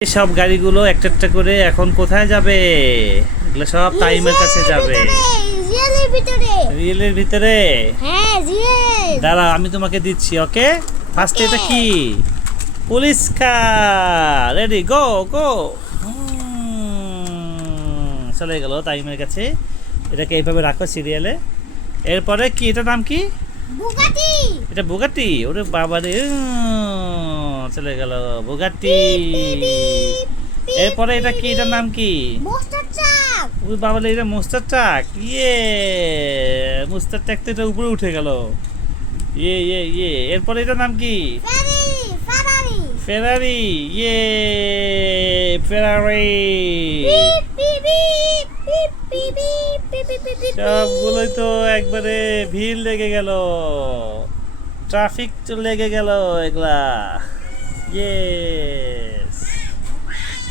সব গাড়িগুলো একটা একটা করে এখন কোথায় যাবে? এগুলো সব টাইমের কাছে যাবে। রিয়েলের ভিতরে? হ্যাঁ রিয়েল। দাঁড়া আমি তোমাকে দিচ্ছি। ওকে, ফার্স্টে এটা কি? পুলিশ কার। রেডি গো গো। চলে গেল টাইমের কাছে। এটাকে এইভাবে রাখো সিরিয়ালে। এরপরে কি, এটার নাম কি? বুগাটি। এটা বুগাটি। ওরে বাবা রে, চলে গেল বুগাটি। এরপরে এটা কি, এটার নাম কি? মোস্টার চাক। ওই বাবা রে, এটা মোস্টার ট্রাক। ইয়ে, মোস্টার ট্রাক তো এটা উপরে উঠে গেল। ইয়ে ইয়ে ইয়ে। এরপরে এটার নাম কি? ফেরারি। ফেরারি। ইয়ে, ফেরারি। পিপ পিপ পিপ পিপ পিপ পিপ পিপ পিপ। সবগুলোই তো একবারে ভিড় লেগে গেল, ট্রাফিক তো লেগে গেল এগুলা। ইয়ে।